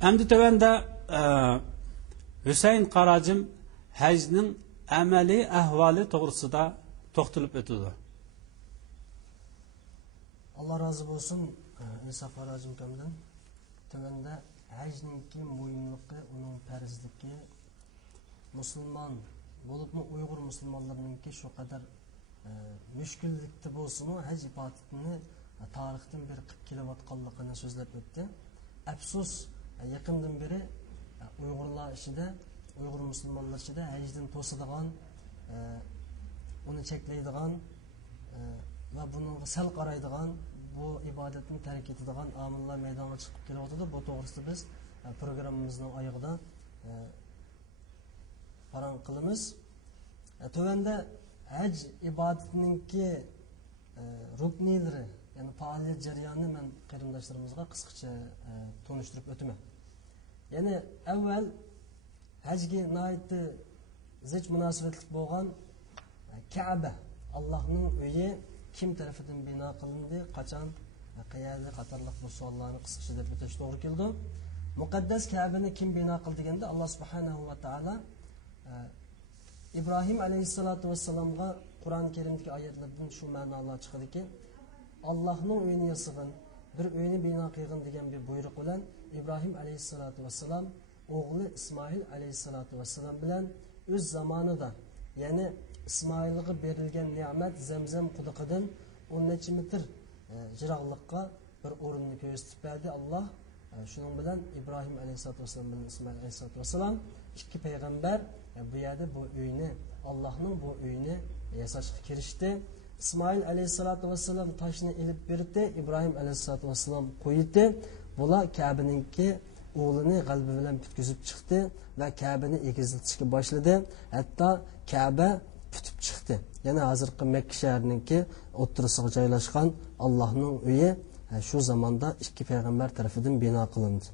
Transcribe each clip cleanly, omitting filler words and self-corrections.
Endi tövende Hüseyin Karacım həcnin əməli əhvali doğrusunda toxtulup ötüdü. Allah razı olsun İsa Karacım kamdan. Tövende həcninki muyumluqı, onun pərzliki Müslüman bolup mu Uygur Müslümanlarınınki şu kadar müşküllikte bolsun o hac ibadetini tarihten bir 40 kilovatkallıqını sözlep ötdi. Əfsus yakından beri Uygurlar işide, Uygur Müslümanlar işide hacden tosadığan, onu çekleydiğen ve bunu sel qaraydiğen, bu ibadetini terk etdiğen amillar meydana çıkıp geliyordu. Bu doğrusu biz programımızın ayıqda paran qılımız. Tövende hac ibadetininki ruknileri, yani faaliyet jarayonini men qarindoshlarımızga qisqacha tonuşturup ötüme. Yani evvel hacga naiti zich münasebetlik bo'lgan Kabe, Allah'ın uyi kim tarafından bina qilindi, qachon, qayerda qatorliq bu savollarni qisqacha deb o'tish to'g'ri keldi. Muqaddas Kabe'ni kim bina qildi deganda Alloh subhanahu va taolo İbrahim aleyhissalatu vesselam'a Kur'an-ı Kerim'deki ayetlerden şu manalar çıkıyor ki Allah'ın uyunu yasıgın, bir uyunu bina kıygın degen bir buyruk olan İbrahim aleyhissalatu vesselam oğlu İsmail aleyhissalatu vesselam bilen öz zamanı da yani İsmail'e verilgen nimet zemzem kuduqıdın 10 neçe metre jiraqlıqqa bir orunni gösterip verdi Allah. Şunun bilen İbrahim aleyhissalatu vesselam bilen İsmail aleyhissalatu vesselam iki peygamber bu yerde bu öyünü Allah'ın bu öyünü yasaşık kirişti. İsmail aleyhissalatu vesselam taşını ilip birikti. İbrahim aleyhissalatu vesselam koyutti. Bula Kabe'ninki oğlunu kalbi bilen pütküzüp çıktı ve Kabe'ni egiziltişki başladı. Hatta Kabe pütüp çıktı. Yani hazırki Mekke şehrininki oturusuna joylashgan Allah'ın öyü şu zamanda iki peygamber tarafından bina kılındı.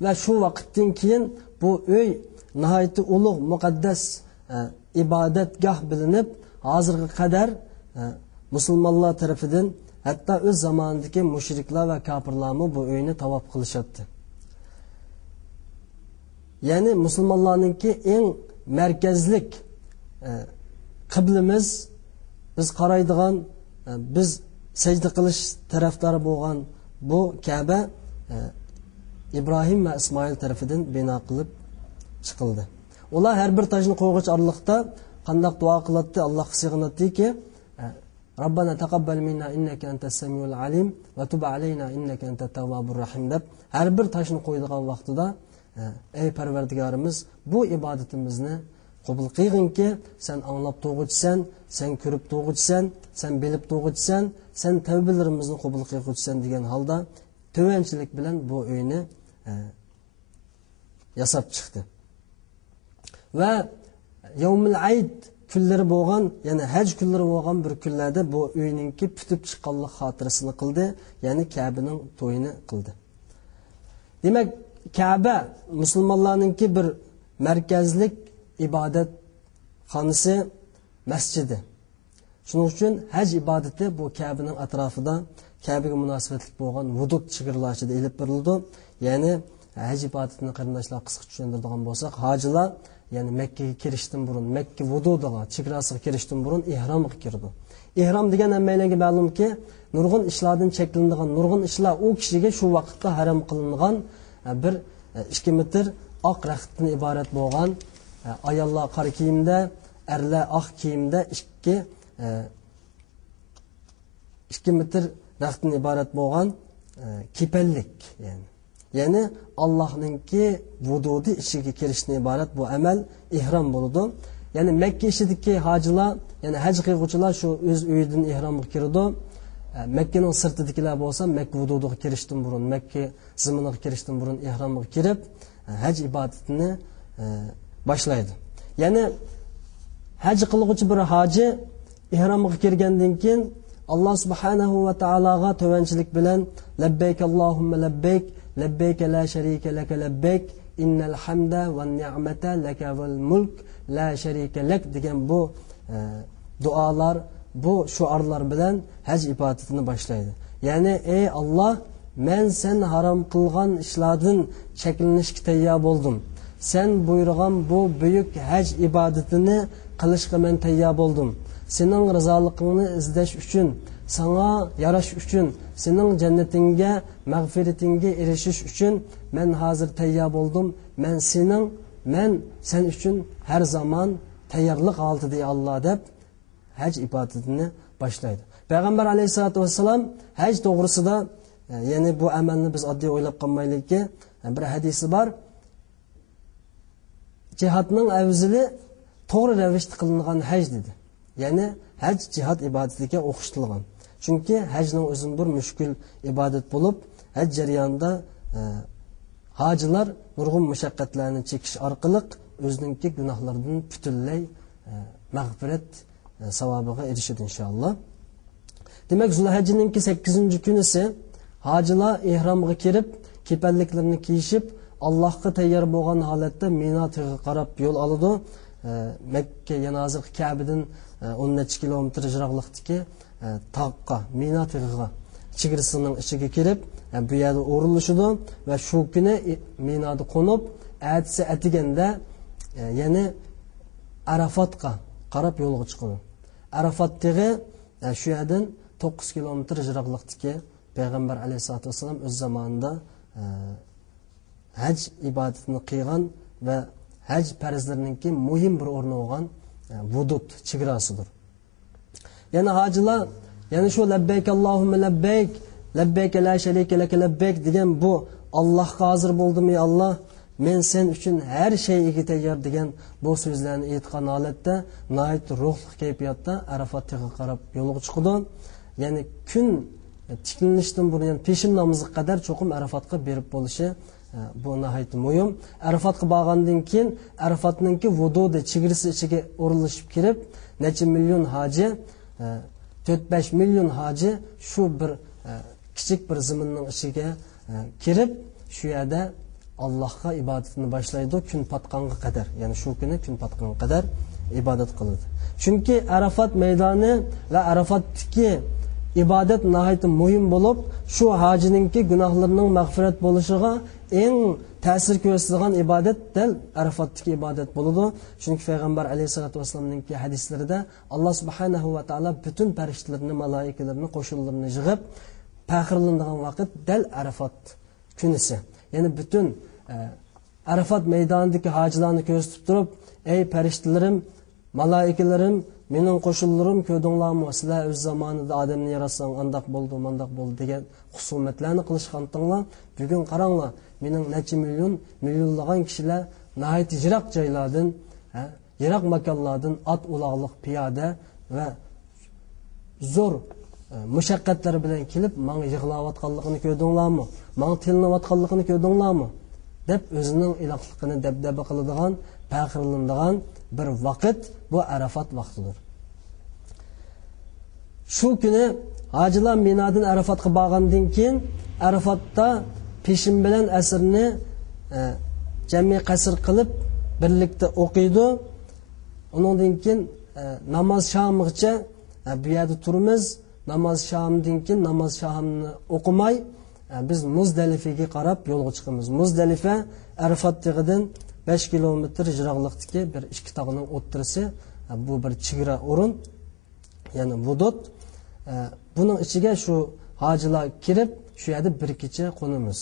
Ve şu vakitten keyin bu öy nihayeti ulug' muqaddas ibadetgah bilinip hazırki kadar Müslümanlar tarafından hatta öz zamanındaki müşrikler ve kafirlarmı bu öyünü tavaf kılışattı. Yani Müslümanlarınki en merkezlik kıblimiz biz qaraydigan biz secde kılış taraftarı bo'lgan bu Kabe İbrahim ve İsmail tarafından bina kılıp çıkıldı. Ular her bir taşını koyguç aralıkta qandaq dua qılattı, Allah sığınattı ki Rabbana taqabbal minna inneke entes semiul alim ve tub aleyna inneke entet tevvabur rahim deb her bir taşını koyduğun vaqtida ey Parvardigarimiz bu ibadetimizni qabul qilgin ki sen anlab to'g'itsan, sen ko'rib to'g'itsan, sen bilib to'g'itsan, sen tavbalarimizni qabul qilgin degan holda tövənçilik bilen bu öyünü yasap çıktı. Ve Yevmil Ayd külleri boğan, yani hac külleri boğan bir küllerde bu öyününki pütüp çıkanlık hatırasını kıldı. Yani Kabe'nin toyunu kıldı. Demek Kabe Müslümanlarınki bir merkezlik ibadet hanısı mescidi. Şunun için hac ibadeti bu Kabe'nin etrafında Kabe'ye münasebetlik boğan vuduk çıkırlaşıda ilip verildi. Yani hac ibadetini qarindoshlar qisqa tushundiradigan bo'lsak, hacılar yani Mekke'ye kirishdan burun, Mekke vududiga, chegarasiga kirishdan burun ihramga kirdi. İhram degan hammalarga ma'lumki, nurg'un ishlardan cheklanadigan, nurg'un ishlar u kishiga shu vaqtda haram qilingan bir 2 metr oq raxtdan iborat bo'lgan, ayollar qora kiyimda, erlar oq kiyimda 2 metr raxtdan iborat bo'lgan kepellik yani. Yani Allah'ınki vududi işiga kirishdan iborat bu amel ihram bo'ladi. Yani Mekke ishidagi hacılar, yani hac qilguvchilar shu o'z uyidan ihramga kirdi. Mekkening sirtidagilar bo'lsa Mekke vududiga kirishdan burun, Mekke ziminiga kirishdan burun ihramga kirib hac ibadetini boshlaydi. Yani hac qilguvchi bir hoji ihramga kirgandan keyin Allah subhanahu va taologa tövənçilik bilan labbeyk Allahumma labbeyk lebbeyke la şerike leke lebbeyk innel hamda ve ni'mete leke vel mulk la şerike lek degan bu dualar, bu şuarlar bilen hac ibadetini başlaydı. Yani ey Allah men sen harom qilgan ishlardan cheklanishga tayyor bo'ldim. Sen buyurgan bu büyük hac ibadatini qilishga men tayyor bo'ldim. Sening rizoligingni izlash uchun, sana yarash uchun, sening jannatingga, mag'firatingga erishish uchun men hozir tayyor bo'ldim. Men sen uchun her zaman tayyorlik holatida ey Alloh deb hac ibadatini boshlaydi. Payg'ambar alayhisolatu vassalam hac to'g'risida, ya'ni bu amalni biz oddiy o'ylab qolmaylikki, bir hadisi bor. Cihatning afzali to'g'ri ravishda qilingan hac dedi. Ya'ni hac cihat ibadatiga o'xshatilgan. Chunki hajning o'zini bir mushkul ibodat bo'lib, hac jarayonida hojilar nurg'un mushaqqatlarni chekish orqali o'zining gunohlaridan butunlay mag'firat savobiga erishadi inshaalloh. Demak, Zulhajning 8-kunisi hojilar ihromga kirib, kepalliklarini kiyishib, Allohga tayyor bo'lgan holatda Minoga qarab yo'l oladi. Makka yana hozir Ka'badan 10 kilometr yiroqlikdagi taqqa Minoga chegirasining ichiga kirib, bu yerda o'rinlashadi va shu kuni Minoda qo'nib, atsi atiganda ya'ni Arafatga qarab yo'lga chiqadi. Arafatdagi shu yerdan 9 kilometr yiroqlikdagi Payg'ambar alayhisolatu vasallam o'z zamonida hac ibodatini qilgan va hac farzlarininki muhim bir o'rni olgan hudud chegarasidir. Yana hojilar yana shu labbayk Allohumma labbayk, labbayk la sharika lak labbayk degan bu Allohga hozir bo'ldim ey Alloh, men sen uchun har shayga tayyor degan bu so'zlarni aytgan holatda nihoyat ruhli kayfiyatda Arafatga qarab yo'lga chiqdi. Ya'ni kun tiklanishdan burun peshin namoziga qadar cho'qim Arafatga berib bo'lishi bu nihoyat muhim. Arafatga borgandan keyin Arafatninki vududi chegarasi ichiga o'rinlashib kirib, necha million hoji, 4-5 million hoji shu bir kichik bir zaminning ichiga kirib, shu yerda Allohga ibodatini boshlaydi kun patqanga qadar. Ya'ni shu kuni kun patqanga qadar ibodat qiladi. Chunki Arafat maydoni va Arafatdagi ibodat nihoyat muhim bo'lib, shu hojininki gunohlarining mag'firat bo'lishiga eng ta'sir ko'rsatadigan ibodat dal Arafatdagi ibodat bo'ladi. Chunki Payg'ambar alayhisolatu vasallamning hadislarida Alloh subhanahu va taolo butun farishtalarni, malaikalarni, qo'shinlarni yig'ib faxrlanadigan vaqt dal Arafat kunisi. Ya'ni butun Arafat maydonidagi hojilarni ko'rsatib turib, ey farishtalarim, malaikalarim, mening qo'shinlarim, ko'rdinglarmi, sizlar o'z zamonida odamni yaratsang, andoq bo'ldi, mandoq bo'ldi degan husumatlarni qilishgantinglar. Bugun qaranglar, mening necha millionlagan kishilar nihoyat yiroq joylardan, yiroq makonlardan ot uloqliq piyoda va zo'r mushaqqatlar bilan kelib, menga yig'layotganligini ko'rdinglarmi? Menga tilinayotganligini ko'rdinglarmi? deb o'zining ilohligini dabdaba qiladigan, faxrlanadigan bir vaqt bu Arafat vaqtidir. Shu kuni hojilar Minodan Arafatga borgandan keyin Arafatda peshin bilan asrni jami qasr qilib birlikda o'qiydi. Undan keyin namoz shomgacha bu yerda turamiz. Namoz shomdan keyin namoz shomni o'qimay biz Muzdalifaga qarab yo'lga chiqamiz. Muzdalifa Arafatdan 5 kilometr yiroqlikdagi bir ikki tog'ning o'ttirisi, bu bir chegara o'rin, ya'ni hudud. Buning ichiga shu hojilar kirib, shu yerda bir kecha qo'namiz.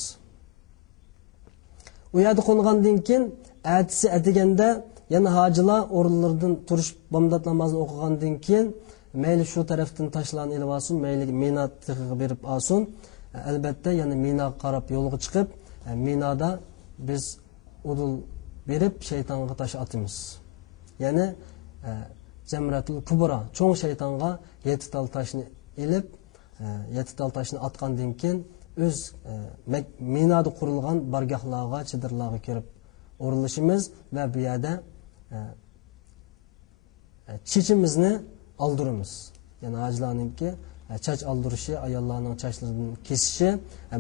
U yerda qo'ngandan keyin atisi atiganda yana hojilar o'rinlaridan turish bomdod namozini o'qigandan keyin mayli shu tarafdan tashlan ilib olsin, mayli Minoga berib olsin. Albatta yana Minoga qarab yo'lga chiqib, Minoda biz udul berib shaytonga tosh atamiz. Ya'ni Jamratul Kubra cho'ng shaytonga 7 tal toshni ilib, 7 tal toshni atgandan keyin o'z Minoda qurilgan bargohlarga, chidirlarga kirib o'rinlashimiz va bu yerda chechimizni oldiramiz. Ya'ni hojilarningki chach oldirishi, ayollarning chachlarini kesishi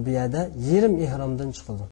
bu yerda yerim ihromdan chiqadi.